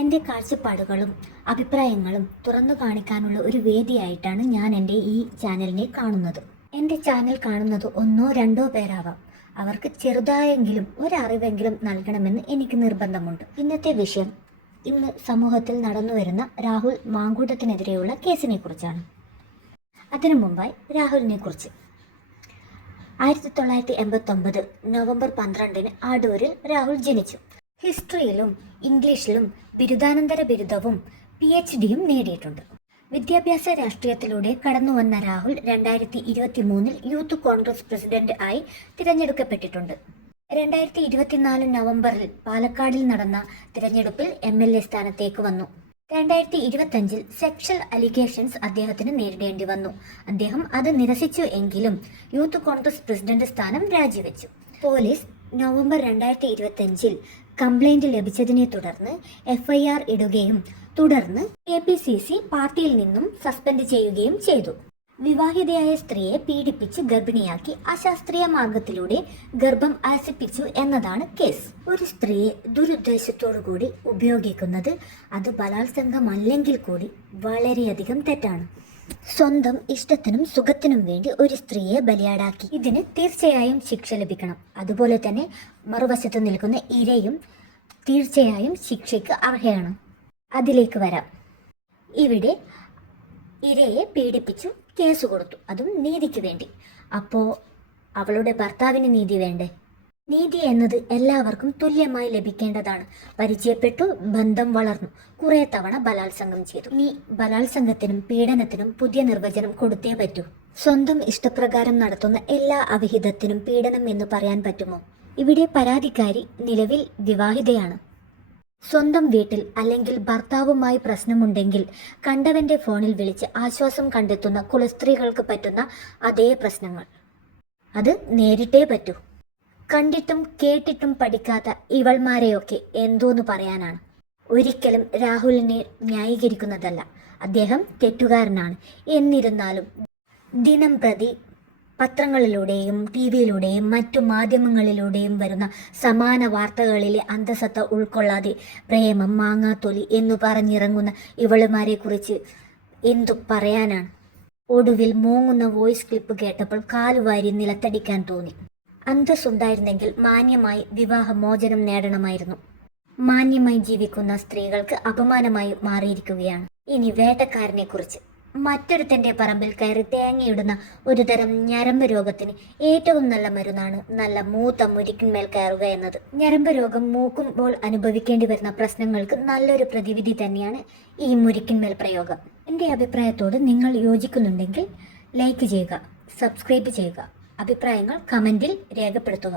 എൻ്റെ കാഴ്ചപ്പാടുകളും അഭിപ്രായങ്ങളും തുറന്നു കാണിക്കാനുള്ള ഒരു വേദിയായിട്ടാണ് ഞാൻ എൻ്റെ ഈ ചാനലിനെ കാണുന്നത്. എൻ്റെ ചാനൽ കാണുന്നത് ഒന്നോ രണ്ടോ പേരാവാം. അവർക്ക് ചെറുതായെങ്കിലും ഒരറിവെങ്കിലും നൽകണമെന്ന് എനിക്ക് നിർബന്ധമുണ്ട്. ഇന്നത്തെ വിഷയം ഇന്ന് സമൂഹത്തിൽ നടന്നുവരുന്ന രാഹുൽ മാങ്കൂട്ടത്തിനെതിരെയുള്ള കേസിനെ കുറിച്ചാണ്. അതിനു മുമ്പായി രാഹുലിനെ കുറിച്ച് 1989 നവംബർ 12 ആഡൂരിൽ രാഹുൽ ജനിച്ചു. ഹിസ്റ്ററിയിലും ഇംഗ്ലീഷിലും ബിരുദാനന്തര ബിരുദവും PhDയും നേടിയിട്ടുണ്ട്. വിദ്യാഭ്യാസ രാഷ്ട്രീയത്തിലൂടെ കടന്നുവന്ന രാഹുൽ 2023 യൂത്ത് കോൺഗ്രസ് പ്രസിഡന്റ് ആയി തിരഞ്ഞെടുക്കപ്പെട്ടിട്ടുണ്ട്. 2024 നവംബറിൽ പാലക്കാടിൽ നടന്ന തിരഞ്ഞെടുപ്പിൽ MLA സ്ഥാനത്തേക്ക് വന്നു. 2025 സെക്ഷൽ അലിഗേഷൻസ് അദ്ദേഹത്തിന് നേരിടേണ്ടി വന്നു. അദ്ദേഹം അത് നിരസിച്ചു എങ്കിലും യൂത്ത് കോൺഗ്രസ് പ്രസിഡന്റ് സ്ഥാനം രാജിവെച്ചു. പോലീസ് നവംബർ 2025 കംപ്ലൈന്റ് ലഭിച്ചതിനെ തുടർന്ന് FIR ഇടുകയും തുടർന്ന് KPCC പാർട്ടിയിൽ നിന്നും സസ്പെൻഡ് ചെയ്യുകയും ചെയ്തു. വിവാഹിതയായ സ്ത്രീയെ പീഡിപ്പിച്ച് ഗർഭിണിയാക്കി അശാസ്ത്രീയ മാർഗത്തിലൂടെ ഗർഭം അലസിപ്പിച്ചു എന്നതാണ് കേസ്. ഒരു സ്ത്രീയെ ദുരുദ്ദേശത്തോടുകൂടി ഉപയോഗിക്കുന്നത് അത് ബലാത്സംഗമല്ലെങ്കിൽ കൂടി വളരെയധികം തെറ്റാണ്. സ്വന്തം ഇഷ്ടത്തിനും സുഖത്തിനും വേണ്ടി ഒരു സ്ത്രീയെ ബലിയാടാക്കി. ഇതിന് തീർച്ചയായും ശിക്ഷ ലഭിക്കണം. അതുപോലെ തന്നെ മറുവശത്ത് നിൽക്കുന്ന ഇരയും തീർച്ചയായും ശിക്ഷയ്ക്ക് അർഹയാണ്. അതിലേക്ക് വരാം. ഇവിടെ ഇരയെ പീഡിപ്പിച്ചു കേസ് കൊടുത്തു, അതും നീതിക്ക് വേണ്ടി. അപ്പോൾ അവളുടെ ഭർത്താവിന് നീതി വേണ്ടേ? നീതി എന്നത് എല്ലാവർക്കും തുല്യമായി ലഭിക്കേണ്ടതാണ്. പരിചയപ്പെട്ടു, ബന്ധം വളർന്നു, കുറേ തവണ ബലാത്സംഗം ചെയ്തു. ഇനി ബലാത്സംഗത്തിനും പീഡനത്തിനും പുതിയ നിർവചനം കൊടുത്തേ പറ്റൂ. സ്വന്തം ഇഷ്ടപ്രകാരം നടത്തുന്ന എല്ലാ അവിഹിതത്തിനും പീഡനം എന്ന് പറയാൻ പറ്റുമോ? ഇവിടെ പരാതിക്കാരി നിലവിൽ വിവാഹിതയാണ്. സ്വന്തം വീട്ടിൽ അല്ലെങ്കിൽ ഭർത്താവുമായി പ്രശ്നമുണ്ടെങ്കിൽ കണ്ടവന്റെ ഫോണിൽ വിളിച്ച് ആശ്വാസം കണ്ടെത്തുന്ന കുലസ്ത്രീകൾക്ക് പറ്റുന്ന അതേ പ്രശ്നങ്ങൾ അത് നേരിട്ടേ പറ്റൂ. കണ്ടിട്ടും കേട്ടിട്ടും പഠിക്കാത്ത ഇവൾമാരെയൊക്കെ എന്തോന്ന് പറയാനാണ്. ഒരിക്കലും രാഹുലിനെ ന്യായീകരിക്കുന്നതല്ല. അദ്ദേഹം തെറ്റുകാരനാണ്. എന്നിരുന്നാലും ദിനം പ്രതി പത്രങ്ങളിലൂടെയും TV-യിലൂടെയും മറ്റു മാധ്യമങ്ങളിലൂടെയും വരുന്ന സമാന വാർത്തകളിലെ അന്തസത്ത ഉൾക്കൊള്ളാതെ പ്രേമം മാങ്ങാത്തൊലി എന്നു പറഞ്ഞിറങ്ങുന്ന ഇവളുമാരെ കുറിച്ച് എന്തു പറയാനാണ്? ഒടുവിൽ മൂങ്ങുന്ന വോയിസ് ക്ലിപ്പ് കേട്ടപ്പോൾ കാലുവാരി നിലത്തടിക്കാൻ തോന്നി. അന്തസ്സുണ്ടായിരുന്നെങ്കിൽ മാന്യമായി വിവാഹമോചനം നേടണമായിരുന്നു. മാന്യമായി ജീവിക്കുന്ന സ്ത്രീകൾക്ക് അപമാനമായി മാറിയിരിക്കുകയാണ്. ഇനി വേട്ടക്കാരനെ കുറിച്ച്. മറ്റൊരുത്തൻ്റെ പറമ്പിൽ കയറി തേങ്ങയിടുന്ന ഒരു തരം ഞരമ്പ് രോഗത്തിന് ഏറ്റവും നല്ല മരുന്നാണ് നല്ല മൂത്ത മുരിക്കിന്മേൽ കയറുക എന്നത്. ഞരമ്പ് രോഗം മൂക്കുമ്പോൾ അനുഭവിക്കേണ്ടി വരുന്ന പ്രശ്നങ്ങൾക്ക് നല്ലൊരു പ്രതിവിധി തന്നെയാണ് ഈ മുരിക്കിന്മേൽ പ്രയോഗം. എൻ്റെ അഭിപ്രായത്തോട് നിങ്ങൾ യോജിക്കുന്നുണ്ടെങ്കിൽ ലൈക്ക് ചെയ്യുക, സബ്സ്ക്രൈബ് ചെയ്യുക, അഭിപ്രായങ്ങൾ കമൻറ്റിൽ രേഖപ്പെടുത്തുക.